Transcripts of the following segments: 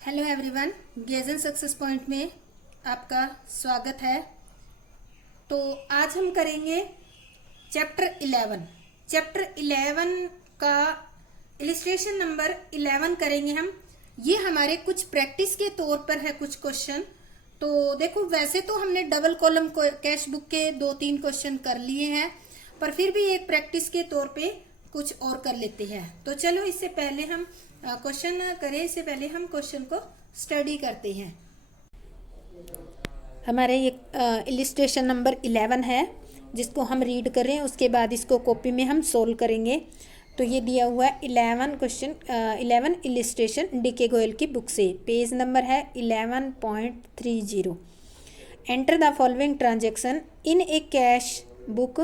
Hello everyone, गेजन success point में आपका स्वागत है। तो आज हम करेंगे चैप्टर 11 का इलिस्ट्रेशन नंबर 11 करेंगे हम। ये हमारे कुछ प्रैक्टिस के तौर पर है कुछ क्वेश्चन। तो देखो, वैसे तो हमने डबल कॉलम कैश बुक के 2-3 क्वेश्चन कर लिए हैं, पर फिर भी एक प्रैक्टिस के तौर पे कुछ और कर लेते हैं। तो चलो, इससे पहले हम क्वेश्चन करें, इससे पहले हम क्वेश्चन को स्टडी करते हैं। हमारे ये इलिस्ट्रेशन नंबर 11 है, जिसको हम रीड करें, उसके बाद इसको कॉपी में हम सोल्व करेंगे। तो ये दिया हुआ है 11 इलिस्ट्रेशन डी.के. गोयल की बुक से। पेज नंबर है 11.30। Enter the following transaction in A cash book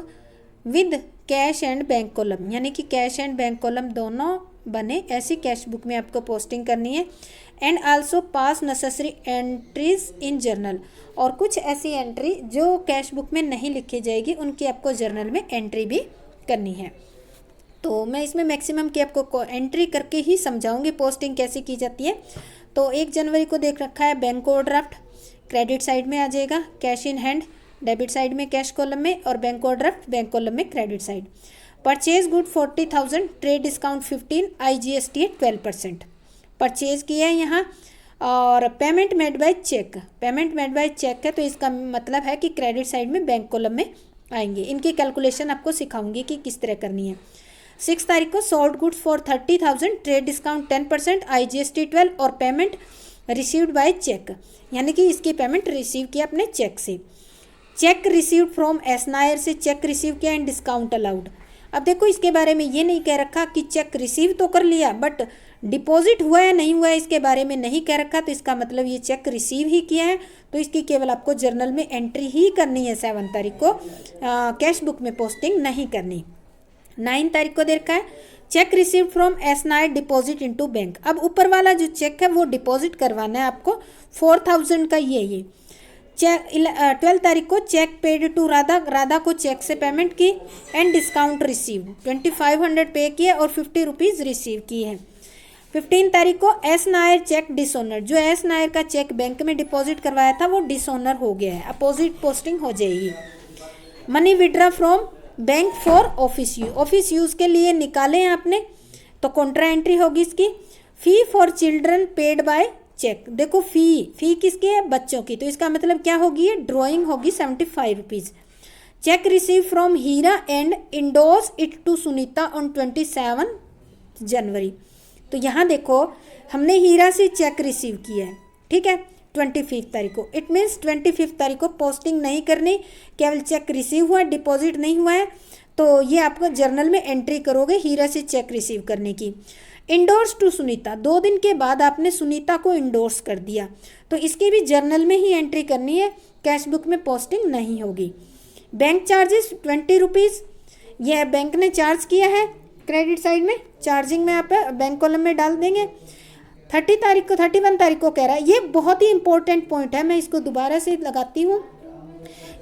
with cash and bank column, यानी कि कैश एंड बैंक कॉलम दोनों बने ऐसी कैश बुक में आपको पोस्टिंग करनी है। And also pass necessary entries in journal, और कुछ ऐसी एंट्री जो कैश बुक में नहीं लिखी जाएगी उनकी आपको जर्नल में एंट्री भी करनी है। तो मैं इसमें मैक्सिमम की आपको एंट्री करके ही समझाऊंगी पोस्टिंग कैसे की जाती है। तो 1 जनवरी को देख रखा है बैंक ओवरड्राफ्ट क्रेडिट साइड में आ जाएगा, cash in hand debit side में कैश कॉलम में, और बैंक ओवरड्राफ्ट बैंक कॉलम में credit side. Purchase good 40,000, trade discount 15, IGST 12%। Purchase किया है यहाँ। और payment made by cheque, payment made by cheque है, तो इसका मतलब है कि क्रेडिट साइड में बैंक कॉलम में आएंगे। इनकी कैलकुलेशन आपको सिखाऊंगी कि किस तरह करनी है। 6 तारीख को sold goods for 30,000, trade discount 10%, IGST 12, और पेमेंट रिसीव्ड बाय चेक, यानी कि इसकी पेमेंट रिसीव किया अपने चेक से। Check received from S Nair से चेक रिसीव किया एंड डिस्काउंट अलाउड। अब देखो, इसके बारे में ये नहीं कह रखा कि चेक रिसीव तो कर लिया, बट डिपॉजिट हुआ है नहीं हुआ है इसके बारे में नहीं कह रखा। तो इसका मतलब ये चेक रिसीव ही किया है, तो इसकी केवल आपको जर्नल में एंट्री ही करनी है। 7 तारीख को कैश बुक में पोस्टिंग नहीं करनी। 9 तारीख को देखा है check receive from S Nair deposit into bank. अब ऊपर वाला जो चेक है वो डिपॉजिट करवाना है आपको 4,000 का। ये चेक 12 तारीख को चेक पेड टू राधा को चेक से पेमेंट की एंड डिस्काउंट रिसीव 2500 पे किए और 50 रुपीज़ रिसीव की है। 15 तारीख को एस नायर चेक डिसऑनर, जो एस नायर का चेक बैंक में डिपॉजिट करवाया था वो डिसऑनर हो गया है, अपोजिट पोस्टिंग हो जाएगी। Money withdraw from bank for office use, office use के लिए निकाले हैं आपने, तो कॉन्ट्रा एंट्री होगी इसकी। Fee for children paid by cheque, देखो फी किसकी है, बच्चों की, तो इसका मतलब क्या होगी, ये ड्राइंग होगी 75 rupees. Cheque receive from Heera and endorse it to Sunita on 27 January. तो यहाँ देखो, हमने हीरा से चेक रिसीव किया है, ठीक है, 25 तारीख को। इट मीन्स 25 तारीख को पोस्टिंग नहीं करनी, केवल चेक रिसीव हुआ है, डिपॉजिट नहीं हुआ है। तो ये आपको जर्नल में एंट्री करोगे हीरा से चेक रिसीव करने की। इंडोर्स टू सुनीता, 2 दिन के बाद आपने सुनीता को इंडोर्स कर दिया, तो इसकी भी जर्नल में ही एंट्री करनी है, कैश बुक में पोस्टिंग नहीं होगी। बैंक चार्जेस 20 रुपीज़, यह बैंक ने चार्ज किया है क्रेडिट साइड में, चार्जिंग में आप बैंक कॉलम में डाल देंगे। 31 तारीख को कह रहा है, ये बहुत ही इंपॉर्टेंट पॉइंट है, मैं इसको दोबारा से लगाती हूँ।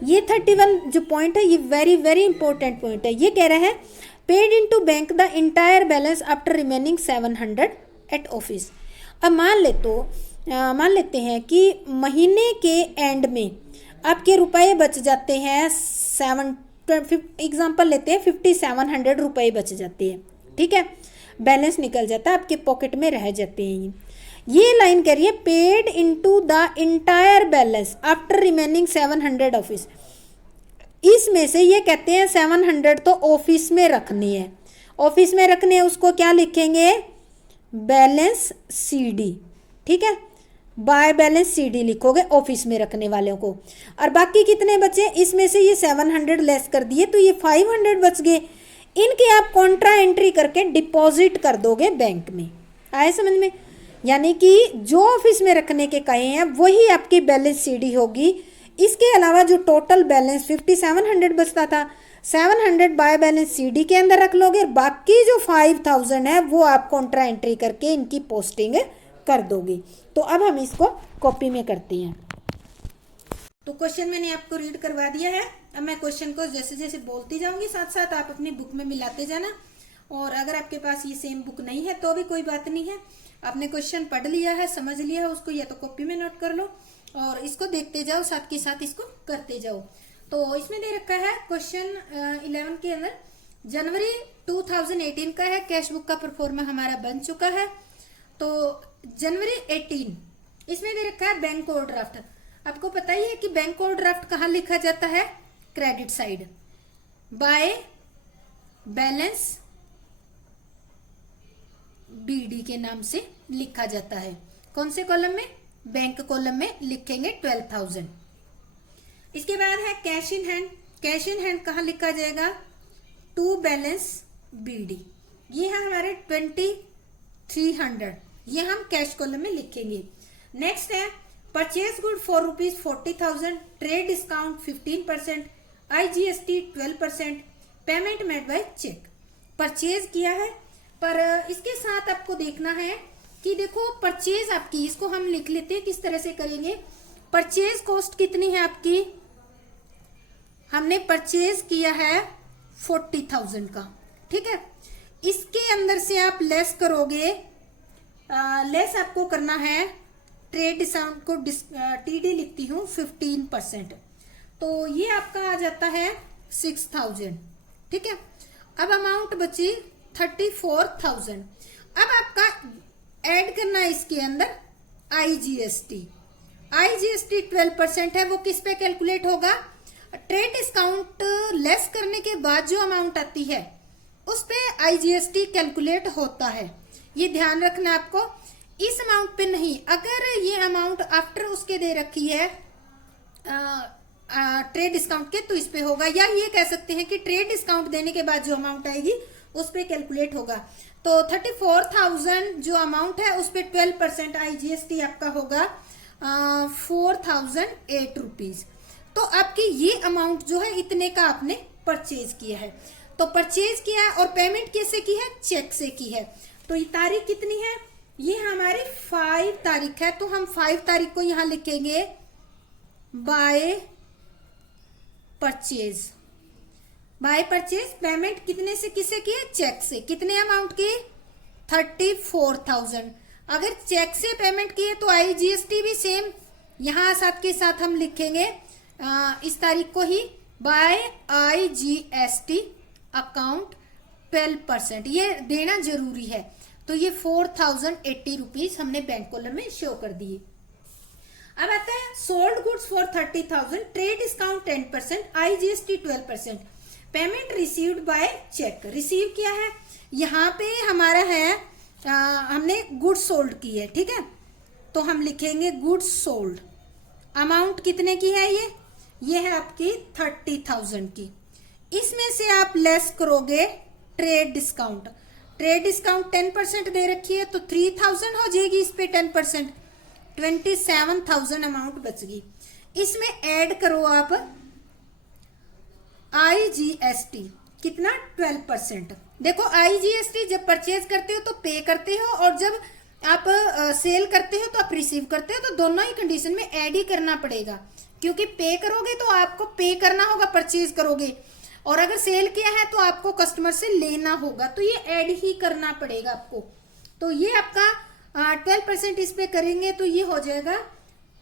ये 31 जो पॉइंट है ये वेरी वेरी इंपॉर्टेंट पॉइंट है। ये कह रहा है paid into bank the entire balance after remaining 700 at office. अब मान लेते हैं कि महीने के एंड में आपके रुपए बच जाते हैं, एग्जाम्पल लेते हैं 5700 रुपए बच जाते हैं, ठीक है, बैलेंस निकल जाता है, आपके पॉकेट में रह जाते हैं। ये लाइन कह रही है paid into the entire balance after remaining 700 office. इसमें से ये कहते हैं 700 तो ऑफिस में रखनी है, ऑफिस में रखनी है, उसको क्या लिखेंगे, बैलेंस CD, ठीक है, बाय बैलेंस CD लिखोगे ऑफिस में रखने वालों को। और बाकी कितने बचे, इसमें से ये 700 लेस कर दिए तो ये 500 बच गए, इनके आप कॉन्ट्रा एंट्री करके डिपॉजिट कर दोगे बैंक में। आए समझ में, यानी कि जो ऑफिस में रखने के कहे हैं वही आपकी बैलेंस CD होगी। इसके अलावा जो टोटल बैलेंस 5700 बचता था, 700 बाय बैलेंस CD के अंदर रख लोगे, बाकी जो 5000 है वो आप कॉन्ट्रा एंट्री करके इनकी पोस्टिंग कर दोगे। तो अब हम इसको कॉपी में करते हैं। तो क्वेश्चन मैंने आपको रीड करवा दिया है, अब मैं क्वेश्चन को जैसे जैसे बोलती जाऊंगी साथ साथ आप अपनी बुक में मिलाते जाना और अगर आपके पास ये सेम बुक नहीं है तो भी कोई बात नहीं है, आपने क्वेश्चन पढ़ लिया है, समझ लिया है उसको, या तो कॉपी में नोट कर लो और इसको देखते जाओ, साथ के साथ इसको करते जाओ। तो इसमें दे रखा है क्वेश्चन 11 के अंदर जनवरी 2018 का है, कैश बुक का परफॉर्मा हमारा बन चुका है। तो जनवरी 18 इसमें दे रखा है बैंक ओवरड्राफ्ट। आपको पता ही है कि बैंक ओवरड्राफ्ट कहाँ लिखा जाता है, credit side, by balance BD के नाम से लिखा जाता है। कौन से कॉलम में, बैंक कॉलम में लिखेंगे 12,000। इसके बाद है cash in hand. Cash in hand कहाँ लिखा जाएगा, टू बैलेंस बीडी, ये है हमारे 2300, ये हम कैश कॉलम में लिखेंगे। नेक्स्ट है purchase good for ₹40,000, trade discount 15%, IGST 12%, payment made by cheque. परचेज किया है, पर इसके साथ आपको देखना है कि देखो परचेज आपकी, इसको हम लिख लेते हैं, किस तरह से करेंगे। परचेज कॉस्ट कितनी है आपकी, हमने परचेज किया है 40,000 का, ठीक है। इसके अंदर से आप लेस करोगे, लेस आपको करना है, ट्रेड डिस्काउंट को TD लिखती हूँ 15%, तो ये आपका आ जाता है 6,000, ठीक है। अब अमाउंट बची 34,000। अब आपका ऐड करना है इसके अंदर IGST। IGST 12% है, वो किस पे कैलकुलेट होगा, ट्रेड डिस्काउंट लेस करने के बाद जो अमाउंट आती है उस पे IGST कैलकुलेट होता है, ये ध्यान रखना आपको। इस अमाउंट पे नहीं, अगर ये अमाउंट आफ्टर उसके दे रखी है ट्रेड डिस्काउंट के, तो इस पे होगा, या ये कह सकते हैं कि ट्रेड डिस्काउंट देने के बाद जो अमाउंट आएगी उस पे कैलकुलेट होगा। तो 34,000 जो अमाउंट है उस पे 12% IGST आपका होगा 4,008 रुपीज। तो आपकी ये अमाउंट जो है इतने का आपने परचेज किया है। तो परचेज किया है और पेमेंट कैसे की है, चेक से की है। तो ये तारीख कितनी है, ये हमारी 5 तारीख है, तो हम 5 तारीख को यहां लिखेंगे by purchase. By purchase payment कितने से किसे की है, चेक से। कितने अमाउंट की, 34,000। अगर चेक से पेमेंट की है तो IGST भी सेम यहां साथ के साथ हम लिखेंगे इस तारीख को ही, बाय IGST अकाउंट 12%, ये देना जरूरी है। तो ये 4,080 रुपीज हमने बैंक कॉलम में शो कर दिए। अब आता है sold goods for 30,000, trade discount 10%, IGST 12%, payment received by cheque. Receive किया है, यहाँ पे हमारा है हमने गुड्स सोल्ड की है, ठीक है, तो हम लिखेंगे गुड्स सोल्ड। अमाउंट कितने की है, ये है आपकी 30,000 की। इसमें से आप लेस करोगे ट्रेड डिस्काउंट। ट्रेड डिस्काउंट 10% दे रखी है, तो 3,000 हो जाएगी, इस पे 10%, 27,000 अमाउंट बच गई। इसमें ऐड करो आप IGST, कितना, 12%। देखो IGST जब परचेज करते हो तो पे करते हो, और जब आप सेल करते हो तो आप रिसीव करते हो, तो दोनों ही कंडीशन में ऐड ही करना पड़ेगा, क्योंकि पे करोगे तो आपको पे करना होगा, परचेज करोगे, और अगर सेल किया है तो आपको कस्टमर से लेना होगा, तो ये ऐड ही करना पड़ेगा आपको। तो ये आपका 12% इस पे करेंगे तो ये हो जाएगा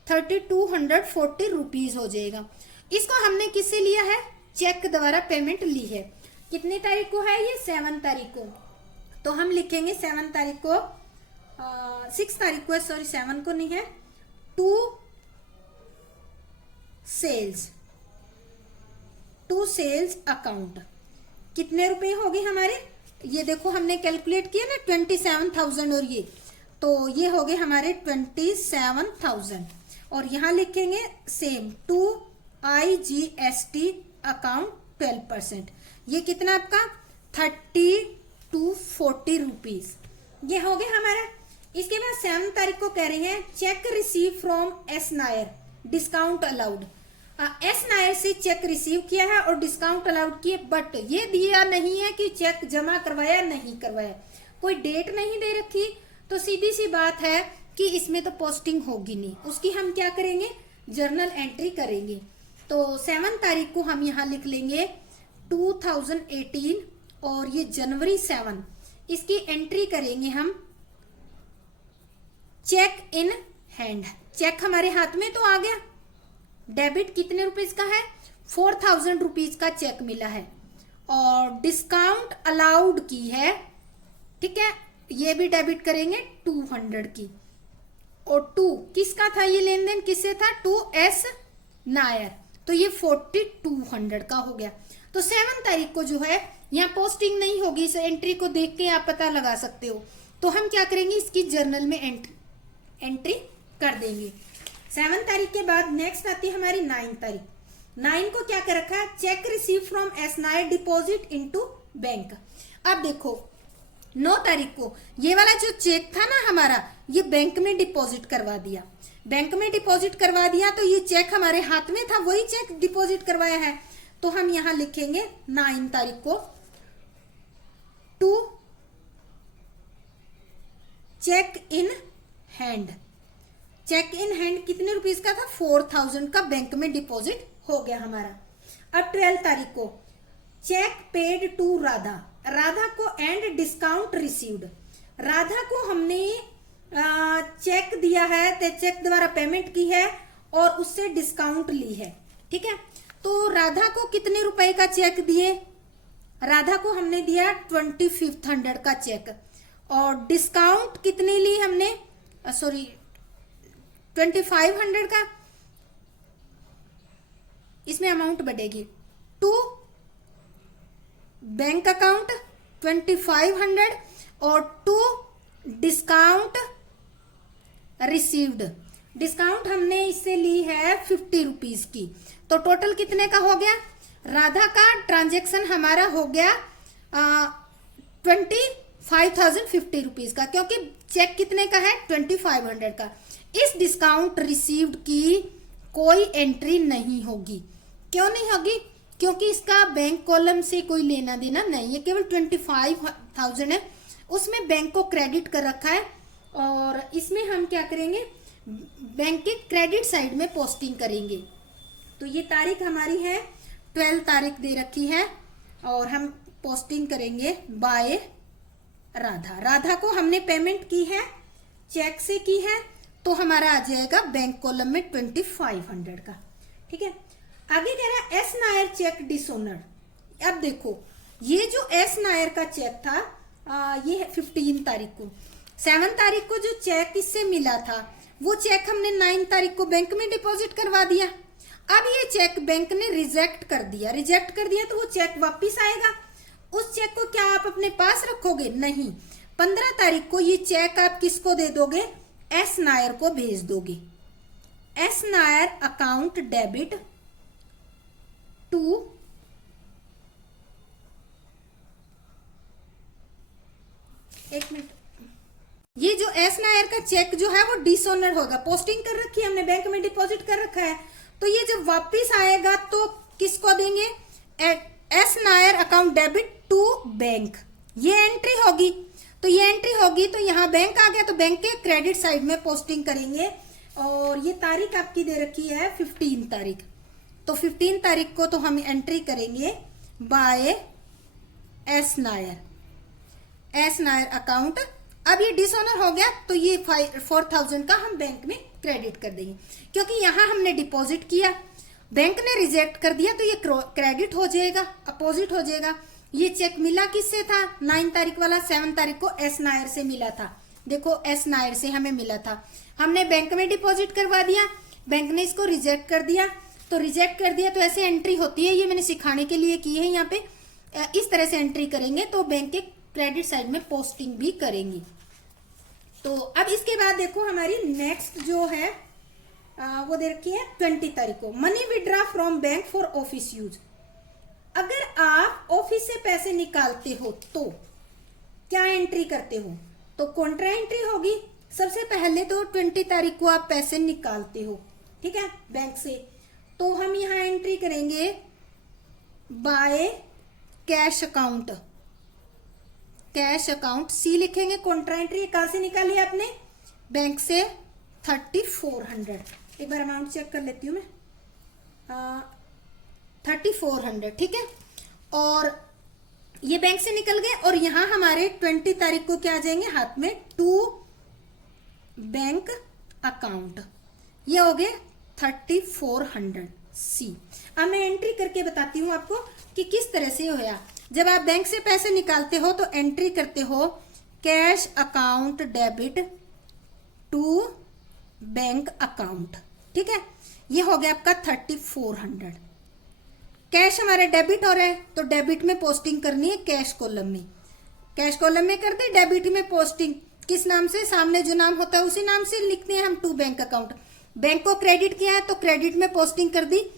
3,240 रुपीज हो जाएगा। इसको हमने किससे लिया है, चेक द्वारा पेमेंट ली है। कितनी तारीख को है ये, 7 तारीख को। तो हम लिखेंगे 7 तारीख को, 6 तारीख को है, सॉरी 7 को नहीं है, टू सेल्स अकाउंट। कितने रुपए हो गए हमारे, ये देखो हमने कैलकुलेट किया ना 27,000, और ये तो ये हो गए हमारे 27,000। और यहां लिखेंगे सेम टू IGST अकाउंट 12%। ये कितना आपका 3,240 रुपीज, ये हो गया हमारा। इसके बाद 7 तारीख को कह रहे हैं check receive from S Nair, discount allowed. S Nair से चेक रिसीव किया है और डिस्काउंट अलाउड किए, बट ये दिया नहीं है कि चेक जमा करवाया नहीं करवाया, कोई डेट नहीं दे रखी, तो सीधी सी बात है कि इसमें तो पोस्टिंग होगी नहीं, उसकी हम क्या करेंगे, जर्नल एंट्री करेंगे। तो 7 तारीख को हम यहाँ लिख लेंगे 2018 और ये जनवरी 7, इसकी एंट्री करेंगे हम चेक इन हैंड। चेक हमारे हाथ में तो आ गया, डेबिट कितने रुपीज का है, 4000 रुपीज का चेक मिला है, और डिस्काउंट अलाउड की है, ठीक है, ये भी डेबिट करेंगे 200 की। और 2 किसका था ये लेन देन, किससे था, 2S नायर, तो ये 4200 का हो गया। तो 7 तारीख को जो है यहाँ पोस्टिंग नहीं होगी, इस एंट्री को देख के आप पता लगा सकते हो। तो हम क्या करेंगे, इसकी जर्नल में एंट्री कर देंगे। 7 तारीख के बाद नेक्स्ट आती है हमारी 9 तारीख। 9 को क्या कर रखा है, check receive from S Nair deposit into bank. अब देखो 9 तारीख को ये वाला जो चेक था ना हमारा, ये बैंक में डिपॉजिट करवा दिया, बैंक में डिपॉजिट करवा दिया, तो ये चेक हमारे हाथ में था, वही चेक डिपॉजिट करवाया है। तो हम यहां लिखेंगे 9 तारीख को to cheque in hand. Cheque in hand कितने रुपीस का था, 4000 का बैंक में डिपॉजिट हो गया हमारा। अब 12 तारीख को cheque paid to Radha, Radha को एंड डिस्काउंट रिसीव्ड। राधा को हमने चेक दिया है, तो चेक द्वारा पेमेंट की है और उससे डिस्काउंट ली है, ठीक है। तो राधा को कितने रुपए का चेक दिए, राधा को हमने दिया 2500 का चेक, और डिस्काउंट कितने ली हमने, सॉरी 2500 का, इसमें अमाउंट बढ़ेगी, टू बैंक अकाउंट 2500 और टू डिस्काउंट रिसीव्ड। डिस्काउंट हमने इससे ली है 50 रुपीज की, तो टोटल कितने का हो गया, राधा का ट्रांजेक्शन हमारा हो गया 25,050 रुपीज का, क्योंकि चेक कितने का है 2500 का। इस डिस्काउंट रिसीव्ड की कोई एंट्री नहीं होगी, क्यों नहीं होगी, क्योंकि इसका बैंक कॉलम से कोई लेना देना नहीं है, केवल 25,000 है, उसमें बैंक को क्रेडिट कर रखा है, और इसमें हम क्या करेंगे, बैंक के क्रेडिट साइड में पोस्टिंग करेंगे। तो ये तारीख हमारी है 12 तारीख दे रखी है, और हम पोस्टिंग करेंगे बाय राधा। राधा को हमने पेमेंट की है, चेक से की है, तो हमारा आ जाएगा बैंक कॉलम में 2500 का, ठीक है। आगे कह रहा है एस नायर चेक डिसऑनर्ड। अब देखो ये जो एस नायर का चेक था ये है 15 तारीख को। 7 तारीख को जो चेक इससे मिला था वो चेक हमने 9 तारीख को बैंक में डिपॉजिट करवा दिया। अब ये चेक बैंक ने रिजेक्ट कर दिया, तो वो चेक वापिस आएगा। उस चेक को क्या आप अपने पास रखोगे, नहीं। 15 तारीख को ये चेक आप किसको दे दोगे, एस नायर को भेज दोगे। S Nair account debit to एक मिनट, ये जो एस नायर का चेक जो है वो डिसऑनर होगा, पोस्टिंग कर रखी है हमने, बैंक में डिपॉजिट कर रखा है, तो ये जब वापिस आएगा तो किसको देंगे, S Nair account debit to bank, ये एंट्री होगी। तो ये एंट्री होगी तो यहाँ बैंक आ गया, तो बैंक के क्रेडिट साइड में पोस्टिंग करेंगे। और ये तारीख आपकी दे रखी है 15 तारीख, तो 15 तारीख को तो हम एंट्री करेंगे by S Nair, S Nair account. अब ये डिसऑनर हो गया तो ये 4000 का हम बैंक में क्रेडिट कर देंगे, क्योंकि यहाँ हमने डिपॉजिट किया, बैंक ने रिजेक्ट कर दिया, तो ये क्रेडिट हो जाएगा, अपोजिट हो जाएगा। ये चेक मिला किससे था, 9 तारीख वाला, 7 तारीख को एस नायर से मिला था। देखो एस नायर से हमें मिला था, हमने बैंक में डिपॉजिट करवा दिया, बैंक ने इसको रिजेक्ट कर दिया, तो रिजेक्ट कर दिया तो ऐसे एंट्री होती है, ये मैंने सिखाने के लिए की है। यहाँ पे इस तरह से एंट्री करेंगे तो बैंक के क्रेडिट साइड में पोस्टिंग भी करेंगी। तो अब इसके बाद देखो हमारी नेक्स्ट जो है वो दे रखी है 20 तारीख को, money withdraw from bank for office use. अगर आप ऑफिस से पैसे निकालते हो तो क्या एंट्री करते हो, तो कॉन्ट्रा एंट्री होगी। सबसे पहले तो 20 तारीख को आप पैसे निकालते हो, ठीक है, बैंक से, तो हम यहाँ एंट्री करेंगे by cash account, cash account सी लिखेंगे। कॉन्ट्रा एंट्री कहां से निकाली आपने, बैंक से 3400। एक बार अमाउंट चेक कर लेती हूँ मैं, 3400, ठीक है। और ये बैंक से निकल गए और यहाँ हमारे 20 तारीख को क्या आ जाएंगे हाथ में, टू बैंक अकाउंट, ये हो गए 3400 सी। अब मैं एंट्री करके बताती हूँ आपको कि किस तरह से होया। जब आप बैंक से पैसे निकालते हो तो एंट्री करते हो cash account debit to bank account, ठीक है। ये हो गया आपका 3400। कैश हमारे डेबिट हो रहा है तो डेबिट में पोस्टिंग करनी है कैश कॉलम में, कैश कॉलम में कर दी। डेबिट में पोस्टिंग किस नाम से, सामने जो नाम होता है उसी नाम से लिखते हैं हम, टू बैंक अकाउंट। बैंक को क्रेडिट किया है तो क्रेडिट में पोस्टिंग कर दी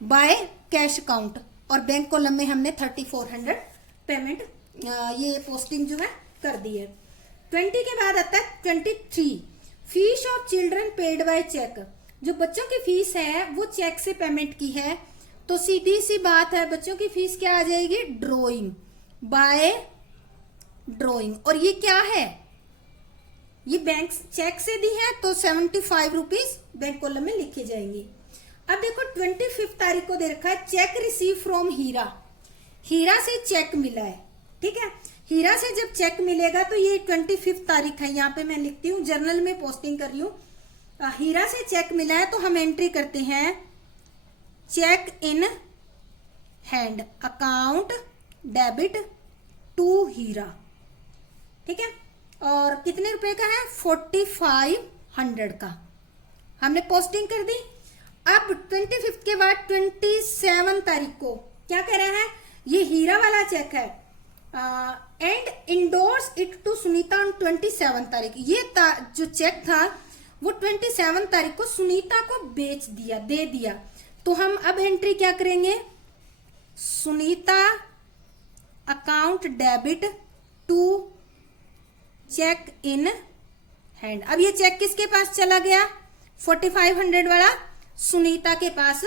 बाय कैश अकाउंट, और बैंक कॉलम में हमने 3400 पेमेंट ये पोस्टिंग जो है कर दी है। 20 के बाद आता है 23, fees of children paid by cheque. जो बच्चों की फीस है वो चेक से पेमेंट की है, तो सीधी सी बात है बच्चों की फीस क्या आ जाएगी, ड्रॉइंग, बाय ड्रॉइंग। और ये क्या है, ये बैंक चेक से दी है तो 75 रुपीज बैंक कॉलम में लिखे जाएंगे। अब देखो 25 तारीख को दे रखा है चेक रिसीव फ्रॉम हीरा, हीरा से चेक मिला है, ठीक है। हीरा से जब चेक मिलेगा तो ये 25 तारीख है, यहाँ पे मैं लिखती हूँ, जर्नल में पोस्टिंग कर रही हूँ। हीरा से चेक मिला है तो हम एंट्री करते हैं cheque in hand account debit to Hira, ठीक है। और कितने रुपए का है, 4500 का हमने पोस्टिंग कर दी। अब 25 के बाद 27 तारीख को क्या कह रहा है, ये हीरा वाला चेक है, and endorse it to Sunita on 27 तारीख। ये जो चेक था वो 27 तारीख को सुनीता को बेच दिया, दे दिया। तो हम अब एंट्री क्या करेंगे, Sunita account debit to cheque in hand. अब ये चेक किसके पास चला गया, 4500 वाला सुनीता के पास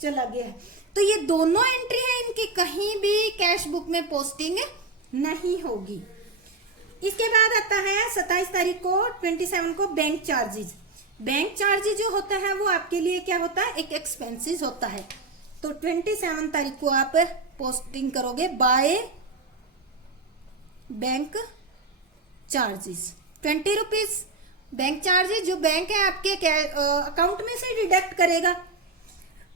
चला गया है। तो ये दोनों एंट्री है इनकी, कहीं भी कैश बुक में पोस्टिंग नहीं होगी। इसके बाद आता है 27 तारीख को 27 को बैंक चार्जेस। बैंक चार्जेस जो होता है वो आपके लिए क्या होता है, एक एक्सपेंसेस होता है। तो 27 तारीख को आप पोस्टिंग करोगे by bank charges, 20 rupees bank charges जो बैंक है आपके अकाउंट में से डिडक्ट करेगा।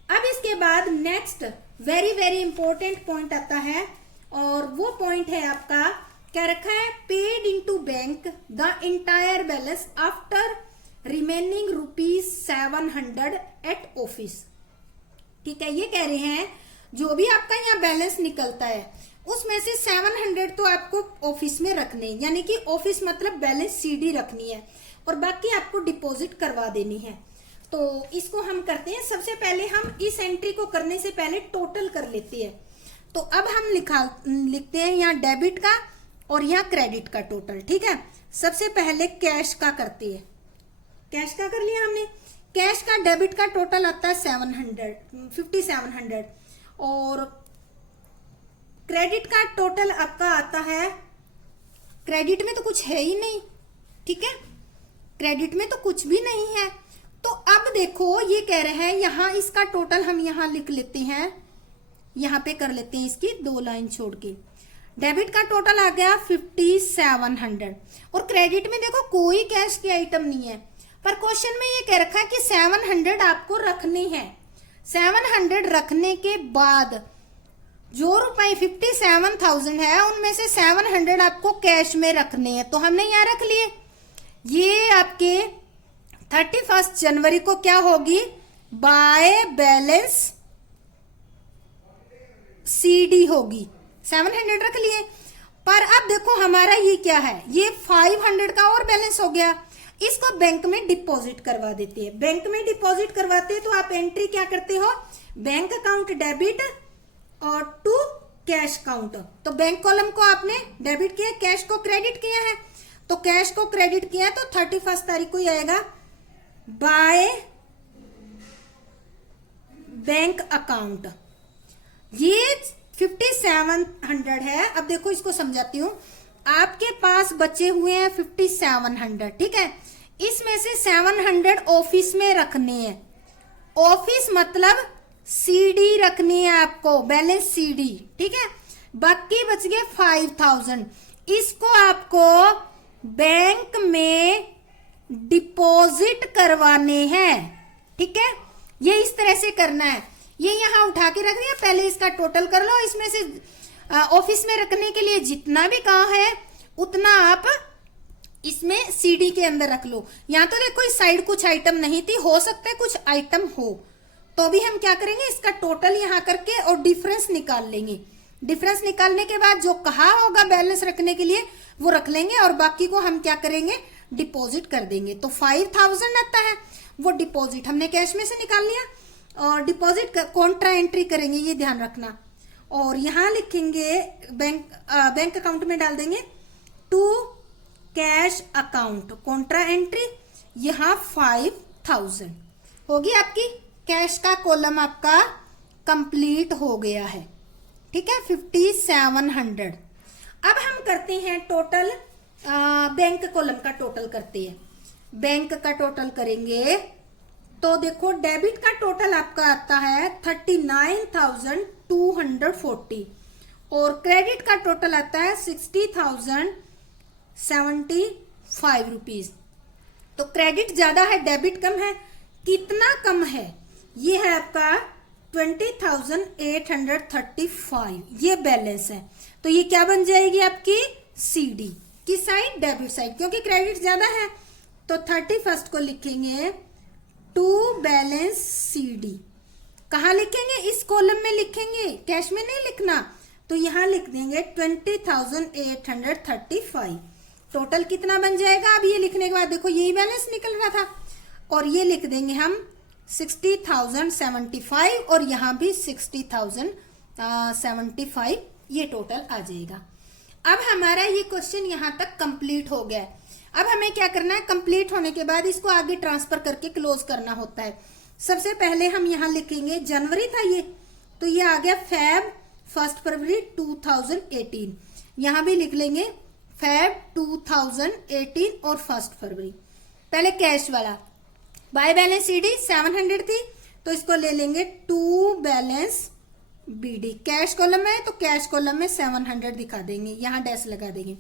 अब इसके बाद next very very important point आता है, और वो पॉइंट है आपका क्या रखा है, paid into bank the entire balance after remaining ₹700 at office, ठीक है। ये कह रहे हैं जो भी आपका यहाँ बैलेंस निकलता है उसमें से 700 तो आपको ऑफिस में रखने, यानी कि ऑफिस मतलब बैलेंस सीडी रखनी है, और बाकी आपको डिपॉजिट करवा देनी है। तो इसको हम करते हैं, सबसे पहले हम इस एंट्री को करने से पहले टोटल कर लेते हैं। तो अब हम लिखते हैं यहाँ डेबिट का और यहाँ क्रेडिट का टोटल, ठीक है। सबसे पहले कैश का करते हैं, कैश का कर लिया हमने। कैश का डेबिट का टोटल आता है 5700, और क्रेडिट का टोटल आपका आता है, क्रेडिट में तो कुछ है ही नहीं, ठीक है, क्रेडिट में तो कुछ भी नहीं है। तो अब देखो ये कह रहे हैं यहाँ इसका टोटल हम यहाँ लिख लेते हैं, यहाँ पे कर लेते हैं इसकी 2 लाइन छोड़ के। डेबिट का टोटल आ गया 5700, और क्रेडिट में देखो कोई कैश की आइटम नहीं है, पर क्वेश्चन में ये कह रखा है कि 700 आपको रखने हैं। 700 रखने के बाद जो रुपए 57,000 है उनमें से 700 आपको कैश में रखने हैं, तो हमने यहाँ रख लिए। ये आपके 31 जनवरी को क्या होगी, बाय बैलेंस सीडी होगी, 700 रख लिए। पर अब देखो हमारा ये क्या है, ये 500 का और बैलेंस हो गया, इसको बैंक में डिपॉजिट करवा देते हैं। बैंक में डिपॉजिट करवाते हैं तो आप एंट्री क्या करते हो, बैंक अकाउंट डेबिट और टू कैश अकाउंट। तो बैंक कॉलम को आपने डेबिट किया, कैश को क्रेडिट किया है, तो कैश को क्रेडिट किया तो 31 तारीख को ही आएगा बाय बैंक अकाउंट। ये 5700 है। अब देखो इसको समझाती हूँ, आपके पास बचे हुए हैं 5700, ठीक है। इसमें से 700 ऑफिस में रखने हैं, ऑफिस मतलब सीडी रखनी है आपको, बैलेंस सीडी, ठीक है। बाकी बच गए 5000। इसको आपको बैंक में डिपॉजिट करवाने हैं, ठीक है। ये इस तरह से करना है, ये यहां उठा के रख दिया, पहले इसका टोटल कर लो। इसमें से ऑफिस में रखने के लिए जितना भी कहा है उतना आप इसमें सीडी के अंदर रख लो। यहाँ तो देखो इस साइड कुछ आइटम नहीं थी, हो सकता है कुछ आइटम हो, तो भी हम क्या करेंगे, इसका टोटल यहाँ करके और डिफरेंस निकाल लेंगे। डिफरेंस निकालने के बाद जो कहा होगा बैलेंस रखने के लिए वो रख लेंगे, और बाकी को हम क्या करेंगे, डिपॉजिट कर देंगे। तो 5000 आता है, वो डिपॉजिट हमने कैश में से निकाल लिया, और डिपॉजिट कॉन्ट्रा एंट्री करेंगे, ये ध्यान रखना। और यहाँ लिखेंगे बैंक अकाउंट में डाल देंगे to cash account, contra entry, यहाँ 5000 होगी आपकी। कैश का कॉलम आपका कंप्लीट हो गया है, ठीक है, 5700। अब हम करते हैं टोटल, बैंक कॉलम का टोटल करते हैं। बैंक का टोटल करेंगे तो देखो डेबिट का टोटल आपका आता है 39,240 और क्रेडिट का टोटल आता है 60,075 रुपीज। तो क्रेडिट ज्यादा है, डेबिट कम है। कितना कम है, ये है आपका 20,835, ये बैलेंस है। तो ये क्या बन जाएगी आपकी सीडी, किस साइड, डेबिट साइड, क्योंकि क्रेडिट ज्यादा है। तो 31 को लिखेंगे टू बैलेंस सीडी। कहाँ लिखेंगे, इस कॉलम में लिखेंगे, कैश में नहीं लिखना। तो यहां लिख देंगे 20,835। टोटल कितना बन जाएगा, अब ये लिखने के बाद देखो यही बैलेंस निकल रहा था, और ये लिख देंगे हम 60,075 और यहाँ भी 60,075, ये टोटल आ जाएगा। अब हमारा ये क्वेश्चन यहाँ तक कंप्लीट हो गया है। अब हमें क्या करना है, कंप्लीट होने के बाद इसको आगे ट्रांसफर करके क्लोज करना होता है। सबसे पहले हम यहाँ लिखेंगे, जनवरी था ये, तो ये आ गया Feb 1 फरवरी 2018। यहाँ भी लिख लेंगे Feb 2018 और 1 फरवरी। पहले कैश वाला, बाय बैलेंस सीडी 700 थी, तो इसको ले लेंगे to balance BD. Cash column है तो कैश कॉलम में 700 दिखा देंगे, यहाँ डैश लगा देंगे।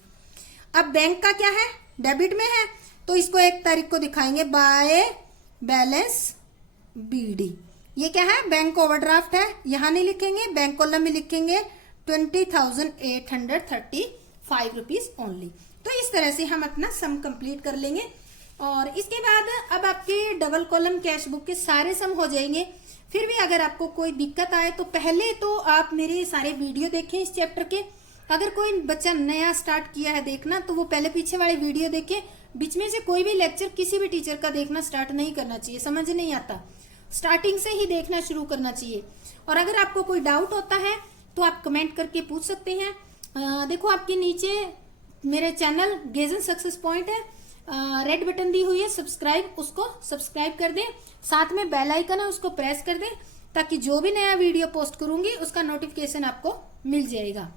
अब बैंक का क्या है, डेबिट में है, तो इसको 1 तारीख को दिखाएंगे बाय बैलेंस बीडी। ये क्या है, बैंक ओवरड्राफ्ट है, यहाँ नहीं लिखेंगे, बैंक कॉलम में लिखेंगे 20,835 रुपीज ओनली। तो इस तरह से हम अपना सम कंप्लीट कर लेंगे, और इसके बाद अब आपके डबल कॉलम कैश बुक के सारे सम हो जाएंगे। फिर भी अगर आपको कोई दिक्कत आए तो पहले तो आप मेरे सारे वीडियो देखें इस चैप्टर के। अगर कोई बच्चा नया स्टार्ट किया है देखना, तो वो पहले पीछे वाले वीडियो देखे। बीच में से कोई भी लेक्चर किसी भी टीचर का देखना स्टार्ट नहीं करना चाहिए, समझ नहीं आता, स्टार्टिंग से ही देखना शुरू करना चाहिए। और अगर आपको कोई डाउट होता है तो आप कमेंट करके पूछ सकते हैं। देखो आपके नीचे मेरे चैनल गेजन सक्सेस पॉइंट है, रेड बटन दी हुई है सब्सक्राइब, उसको सब्सक्राइब कर दें। साथ में बेल आइकन है, उसको प्रेस कर दें, ताकि जो भी नया वीडियो पोस्ट करूंगी उसका नोटिफिकेशन आपको मिल जाएगा।